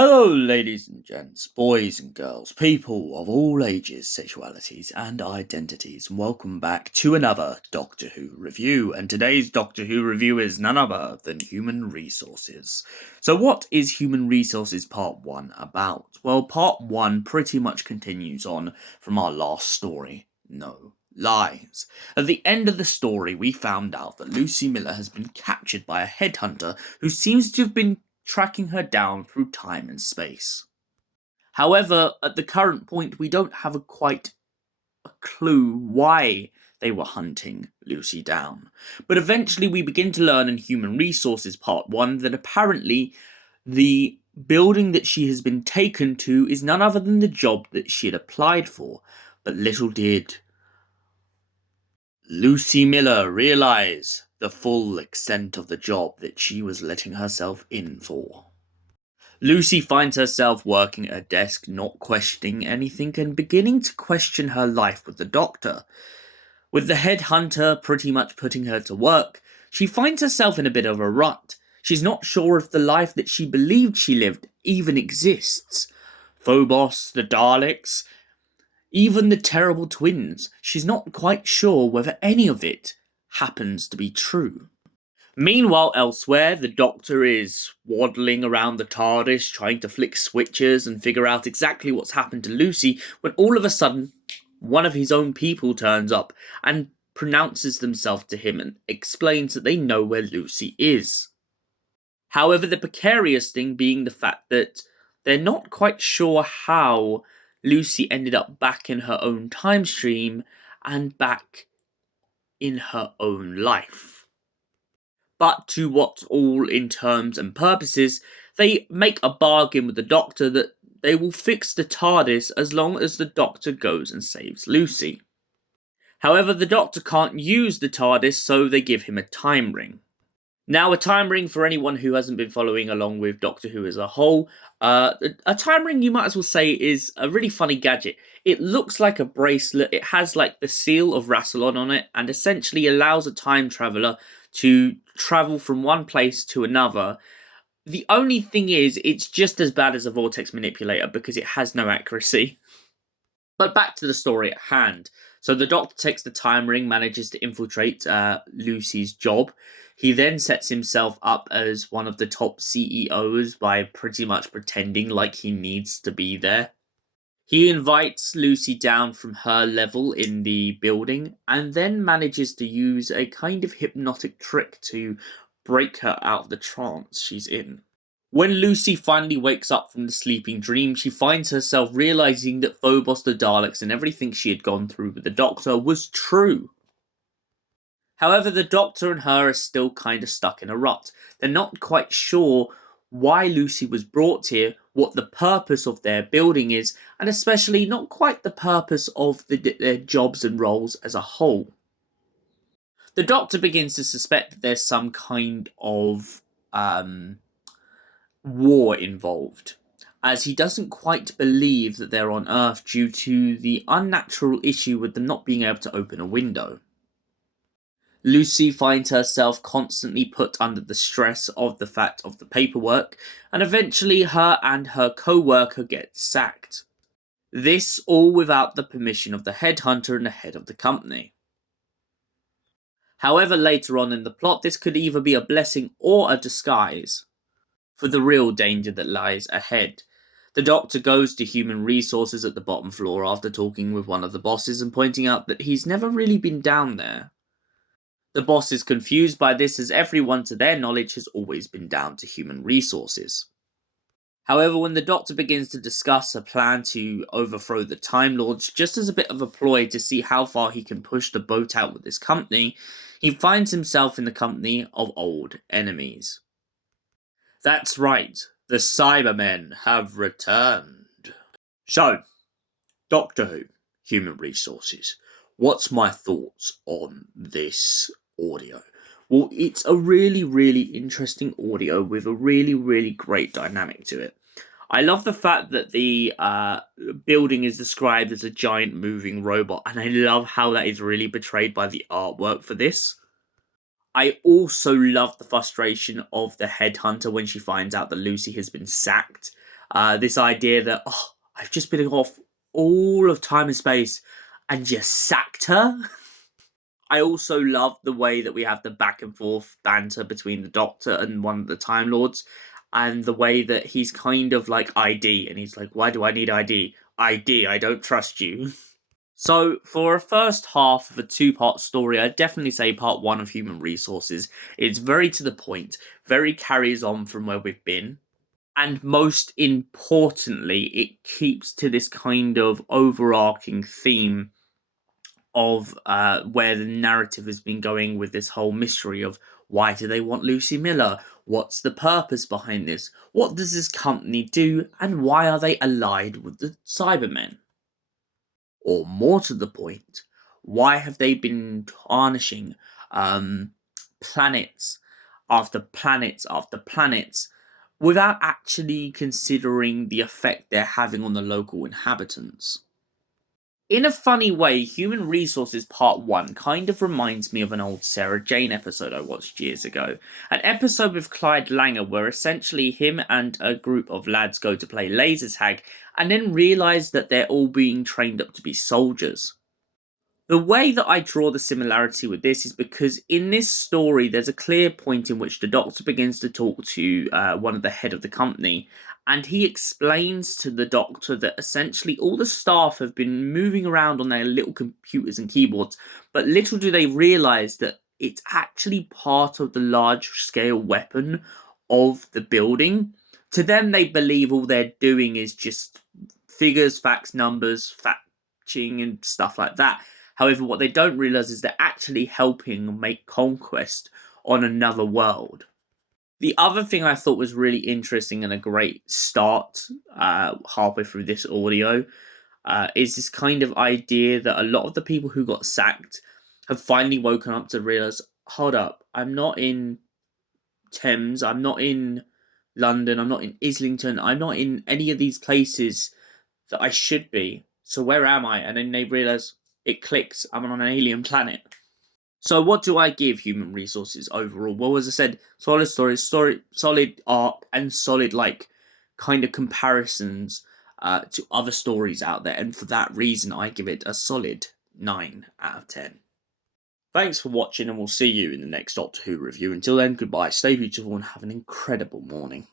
Hello, ladies and gents, boys and girls, people of all ages, sexualities, and identities, and welcome back to another Doctor Who review. And today's Doctor Who review is none other than Human Resources. So, what is Human Resources Part 1 about? Well, Part 1 pretty much continues on from our last story. No lies. At the end of the story, we found out that Lucie Miller has been captured by a headhunter who seems to have been tracking her down through time and space. However, at the current point, we don't have quite a clue why they were hunting Lucie down. But eventually, we begin to learn in Human Resources Part 1 that apparently the building that she has been taken to is none other than the job that she had applied for. But little did Lucie Miller realize the full extent of the job that she was letting herself in for. Lucie finds herself working at a desk, not questioning anything, and beginning to question her life with the Doctor. With the headhunter pretty much putting her to work, she finds herself in a bit of a rut. She's not sure if the life that she believed she lived even exists. Phobos, the Daleks, even the terrible twins, she's not quite sure whether any of it happens to be true. Meanwhile, elsewhere, the Doctor is waddling around the TARDIS, trying to flick switches and figure out exactly what's happened to Lucie, when all of a sudden, one of his own people turns up and pronounces themselves to him and explains that they know where Lucie is. However, the precarious thing being the fact that they're not quite sure how Lucie ended up back in her own time stream and back in her own life. But to what all in terms and purposes, they make a bargain with the Doctor that they will fix the TARDIS as long as the Doctor goes and saves Lucie. However, the Doctor can't use the TARDIS, so they give him a time ring. Now, a time ring, for anyone who hasn't been following along with Doctor Who as a whole, a time ring, you might as well say, is a really funny gadget. It looks like a bracelet, it has like the seal of Rassilon on it, and essentially allows a time traveller to travel from one place to another. The only thing is, it's just as bad as a vortex manipulator because it has no accuracy. But back to the story at hand. So the Doctor takes the time ring, manages to infiltrate Lucie's job. He then sets himself up as one of the top CEOs by pretty much pretending like he needs to be there. He invites Lucie down from her level in the building and then manages to use a kind of hypnotic trick to break her out of the trance she's in. When Lucie finally wakes up from the sleeping dream, she finds herself realizing that Phobos, the Daleks, and everything she had gone through with the Doctor was true. However, the Doctor and her are still kind of stuck in a rut. They're not quite sure why Lucie was brought here, what the purpose of their building is, and especially not quite the purpose of their jobs and roles as a whole. The Doctor begins to suspect that there's some kind of war involved, as he doesn't quite believe that they're on Earth due to the unnatural issue with them not being able to open a window. Lucie finds herself constantly put under the stress of the fact of the paperwork, and eventually her and her co-worker get sacked. This all without the permission of the headhunter and the head of the company. However, later on in the plot, this could either be a blessing or a disguise for the real danger that lies ahead. The Doctor goes to Human Resources at the bottom floor after talking with one of the bosses and pointing out that he's never really been down there. The boss is confused by this, as everyone to their knowledge has always been down to Human Resources. However, when the Doctor begins to discuss a plan to overthrow the Time Lords, just as a bit of a ploy to see how far he can push the boat out with his company, he finds himself in the company of old enemies. That's right, the Cybermen have returned. So, Doctor Who, Human Resources. What's my thoughts on this audio? Well, it's a really, really interesting audio with a really, really great dynamic to it. I love the fact that the building is described as a giant moving robot, and I love how that is really portrayed by the artwork for this. I also love the frustration of the headhunter when she finds out that Lucie has been sacked. This idea that, oh, I've just been off all of time and space and just sacked her. I also love the way that we have the back and forth banter between the Doctor and one of the Time Lords, and the way that he's kind of like ID, and he's like, why do I need ID? ID, I don't trust you. So, for a first half of a two-part story, I'd definitely say part one of Human Resources. It's very to the point, very carries on from where we've been, and most importantly, it keeps to this kind of overarching theme of where the narrative has been going with this whole mystery of why do they want Lucy Miller? What's the purpose behind this? What does this company do? And why are they allied with the Cybermen? Or more to the point, why have they been tarnishing planets after planets after planets without actually considering the effect they're having on the local inhabitants? In a funny way, Human Resources Part 1 kind of reminds me of an old Sarah Jane episode I watched years ago. An episode with Clyde Langer where essentially him and a group of lads go to play laser tag and then realise that they're all being trained up to be soldiers. The way that I draw the similarity with this is because in this story, there's a clear point in which the Doctor begins to talk to one of the head of the company, and he explains to the Doctor that essentially all the staff have been moving around on their little computers and keyboards, but little do they realise that it's actually part of the large-scale weapon of the building. To them, they believe all they're doing is just figures, facts, numbers, fatching, and stuff like that. However, what they don't realise is they're actually helping make conquest on another world. The other thing I thought was really interesting and a great start halfway through this audio is this kind of idea that a lot of the people who got sacked have finally woken up to realise, hold up, I'm not in Thames, I'm not in London, I'm not in Islington, I'm not in any of these places that I should be. So where am I? And then they realise, it clicks, I'm on an alien planet. So what do I give Human Resources overall? Well, as I said, solid story, solid art, and solid kind of comparisons to other stories out there. And for that reason, I give it a solid 9 out of 10. Thanks for watching, and we'll see you in the next Doctor Who review. Until then, goodbye, stay beautiful, and have an incredible morning.